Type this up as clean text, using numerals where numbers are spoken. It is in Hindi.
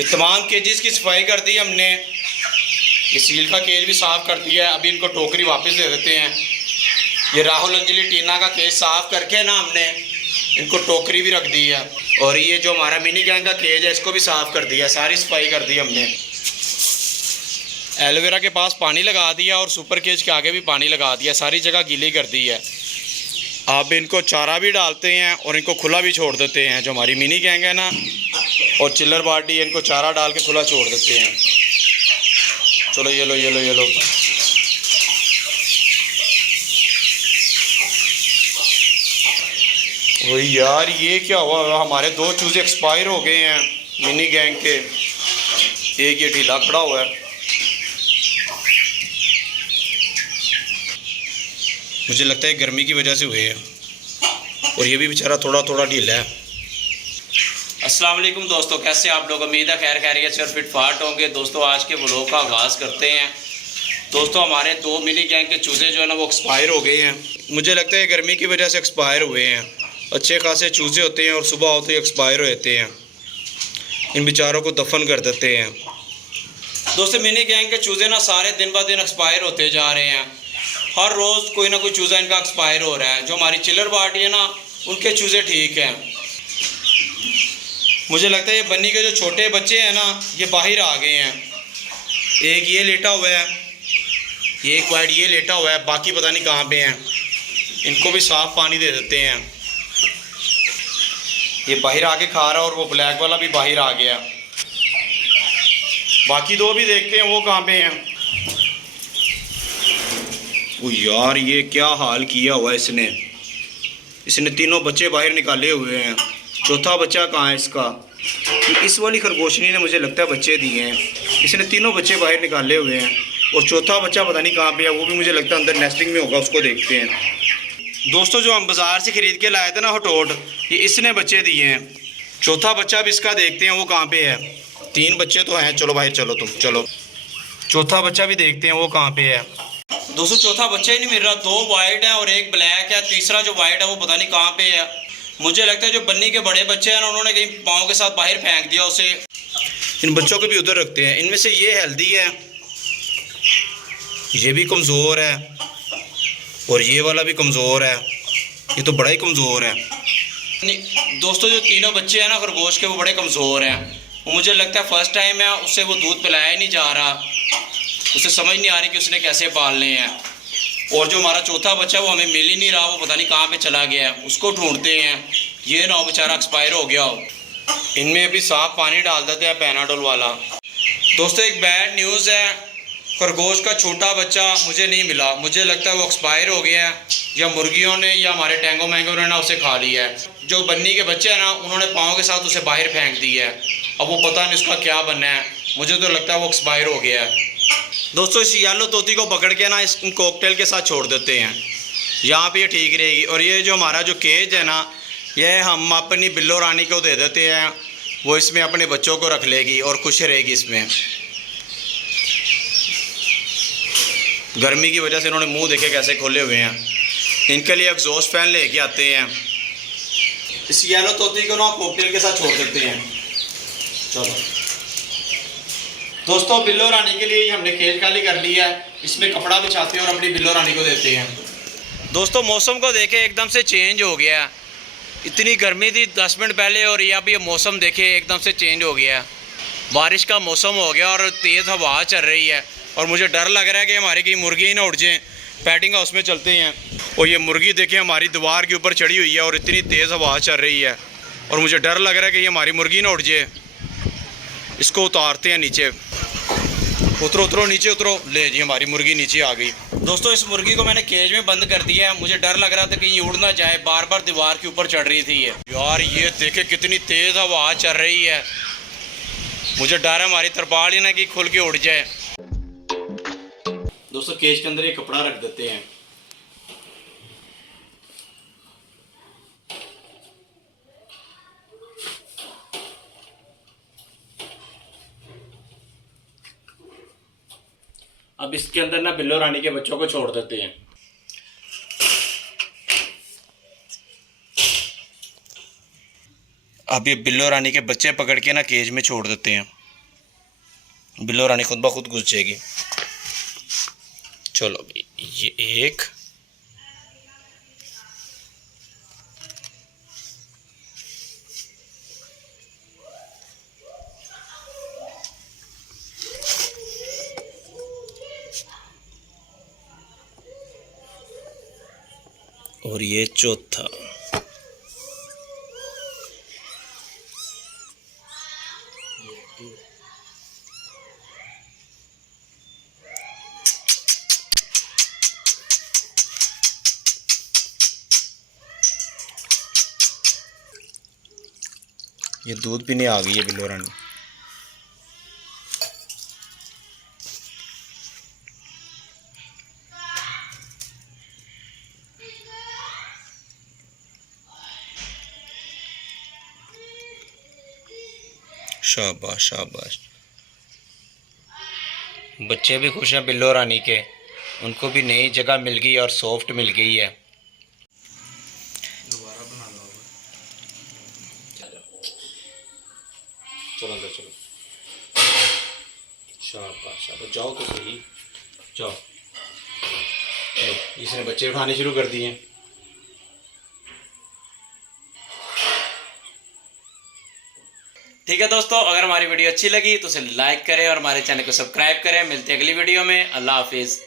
ये तमाम केजेस की सफाई कर दी हमने। ये सील का केज भी साफ़ कर दिया है। अभी इनको टोकरी वापस दे देते हैं। ये राहुल अंजलि टीना का केज साफ़ करके ना हमने इनको टोकरी भी रख दी है। और ये जो हमारा मिनी गैंग का केज है इसको भी साफ़ कर दिया, सारी सफाई कर दी हमने। एलोवेरा के पास पानी लगा दिया और सुपर केज के आगे भी पानी लगा दिया, सारी जगह गीली कर दी है। अब इनको चारा भी डालते हैं और इनको खुला भी छोड़ देते हैं। जो हमारी मिनी गैंग है ना और चिल्लर पार्टी, इनको चारा डाल के खुला छोड़ देते हैं। चलो ये लो ये लो ये लो। वही यार, ये क्या हुआ? हमारे 2 चूजे एक्सपायर हो गए हैं मिनी गैंग के। एक ये ढीला खड़ा हुआ है, मुझे लगता है गर्मी की वजह से हुए हैं। और ये भी बेचारा थोड़ा थोड़ा ढीला है। अस्सलाम वालेकुम दोस्तों, कैसे आप लोग? उम्मीद है खैर खैरियत से और फिट फाट होंगे। दोस्तों आज के व्लॉग का आगाज़ करते हैं। दोस्तों हमारे 2 मिनी गैंग के चूजे जो है ना वो एक्सपायर हो गए हैं। मुझे लगता है गर्मी की वजह से एक्सपायर हुए हैं। अच्छे खासे चूजे होते हैं और सुबह होते ही एक्सपायर हो जाते हैं। इन बेचारों को दफन कर देते हैं। दोस्तों मिनी गैंग के चूजे ना सारे दिन ब दिन एक्सपायर होते जा रहे हैं। हर रोज़ कोई ना कोई चूज़ा इनका एक्सपायर हो रहा है। जो हमारी चिल्लर पार्टी है ना उनके चूज़े ठीक हैं। मुझे लगता है ये बन्नी के जो छोटे बच्चे हैं ना ये बाहर आ गए हैं। एक ये लेटा हुआ है, ये एक वाइट ये लेटा हुआ है, बाकी पता नहीं कहाँ पे हैं। इनको भी साफ़ पानी दे देते हैं। ये बाहर आके खा रहा है और वो ब्लैक वाला भी बाहर आ गया। बाकी 2 भी देखते हैं वो कहाँ पे हैं। ओ यार, ये क्या हाल किया हुआ है इसने 3 बच्चे बाहर निकाले हुए हैं। चौथा बच्चा कहाँ है इसका? इस वाली खरगोशनी ने मुझे लगता है बच्चे दिए हैं। इसने 3 बच्चे बाहर निकाले हुए हैं और चौथा बच्चा पता नहीं कहाँ पे है। वो भी मुझे लगता है अंदर नेस्टिंग में होगा, उसको देखते हैं। दोस्तों जो हम बाज़ार से ख़रीद के लाए थे ना हटोट, ये इसने बच्चे दिए हैं। चौथा बच्चा भी इसका देखते हैं वो कहाँ पे है। 3 बच्चे तो हैं। चलो भाई चलो, तुम चलो चौथा बच्चा भी देखते हैं वो कहाँ पे है। दोस्तों चौथा बच्चा ही नहीं मिल रहा। 2 वाइट है और एक ब्लैक है। तीसरा जो वाइट है वो पता नहीं कहाँ पे है। मुझे लगता है जो बन्नी के बड़े बच्चे हैं ना उन्होंने कहीं पाँव के साथ बाहर फेंक दिया उसे। इन बच्चों को भी उधर रखते हैं। इनमें से ये हेल्दी है, ये भी कमज़ोर है और ये वाला भी कमज़ोर है। ये तो बड़ा ही कमज़ोर है। दोस्तों जो 3 बच्चे हैं ना खरगोश के वो बड़े कमज़ोर हैं। वो मुझे लगता है फ़र्स्ट टाइम है, उससे वो दूध पिलाया ही नहीं जा रहा। उसे समझ नहीं आ रही कि उसने कैसे पालने हैं। और जो हमारा चौथा बच्चा वो हमें मिल ही नहीं रहा, वो पता नहीं कहाँ पे चला गया है। उसको ढूंढते हैं। ये ना हो बेचारा एक्सपायर हो गया हो। इनमें अभी साफ पानी डाल देते हैं पैनाडोल वाला। दोस्तों एक बैड न्यूज़ है, खरगोश का छोटा बच्चा मुझे नहीं मिला। मुझे लगता है वो एक्सपायर हो गया है, या मुर्गियों ने या हमारे टैंगो मैंगो ने ना उसे खा लिया है। जो बन्नी के बच्चे हैं ना उन्होंने पाँव के साथ उसे बाहर फेंक दिया है। अब वो पता नहीं उसका क्या बनना है। मुझे तो लगता है वो एक्सपायर हो गया है। दोस्तों इस येलो तोती को पकड़ के ना इस कॉकटेल के साथ छोड़ देते हैं। यहाँ पे ये ठीक रहेगी। और ये जो हमारा जो केज है ना ये हम अपनी बिल्लो रानी को दे देते हैं। वो इसमें अपने बच्चों को रख लेगी और खुश रहेगी इसमें। गर्मी की वजह से इन्होंने मुंह देखे कैसे खोले हुए हैं। इनके लिए एग्जॉस्ट फैन लेके आते हैं। इस येलो तोती को ना कॉकटेल के साथ छोड़ देते हैं। चलो दोस्तों बिल्लो रानी के लिए हमने केज खाली कर लिया है। इसमें कपड़ा बिछाते हैं और अपनी बिल्लो रानी को देते हैं। दोस्तों मौसम को देखे एकदम से चेंज हो गया। इतनी गर्मी थी 10 मिनट पहले और ये अभी मौसम देखे एकदम से चेंज हो गया। बारिश का मौसम हो गया और तेज़ हवा चल रही है। और मुझे डर लग रहा है कि हमारी कहीं मुर्गी ही ना उड़ जाए। पैटिंग हाउस में चलते हैं और ये मुर्गी देखें हमारी दीवार के ऊपर चढ़ी हुई है और इतनी तेज़ हवा चल रही है। और मुझे डर लग रहा है कि ये हमारी मुर्गी ना उड़ जाए। इसको उतारते हैं नीचे। उतरो उतरो नीचे उतरो। ले जी हमारी मुर्गी नीचे आ गई। दोस्तों इस मुर्गी को मैंने केज में बंद कर दिया है। मुझे डर लग रहा था कि ये उड़ ना जाए, बार बार दीवार के ऊपर चढ़ रही थी ये। यार ये देखे कितनी तेज़ हवा चल रही है। मुझे डर है हमारी तरपाल ही ना कि खुल के उड़ जाए। दोस्तों केज के अंदर एक कपड़ा रख देते हैं। अब इसके अंदर ना बिल्लो रानी के बच्चों को छोड़ देते हैं। अब ये बिल्लो रानी के बच्चे पकड़ के ना केज में छोड़ देते हैं। बिल्लो रानी खुद ब खुद घुस जाएगी। चलो भाई, ये एक, और ये चौथा। ये दूध पीने आ गई है बिल्लो रानी। शाबाश शाबाश। बच्चे भी खुश हैं बिल्लो रानी के, उनको भी नई जगह मिल गई और सॉफ्ट मिल गई है। दोबारा बना लो। चलो अंदर चलो। शाबाश शाबाश, जाओ तो सही, जाओ। इसने बच्चे उठाने शुरू कर दिए। ठीक है दोस्तों, अगर हमारी वीडियो अच्छी लगी तो उसे लाइक करें और हमारे चैनल को सब्सक्राइब करें। मिलते हैं अगली वीडियो में। अल्लाह हाफिज़।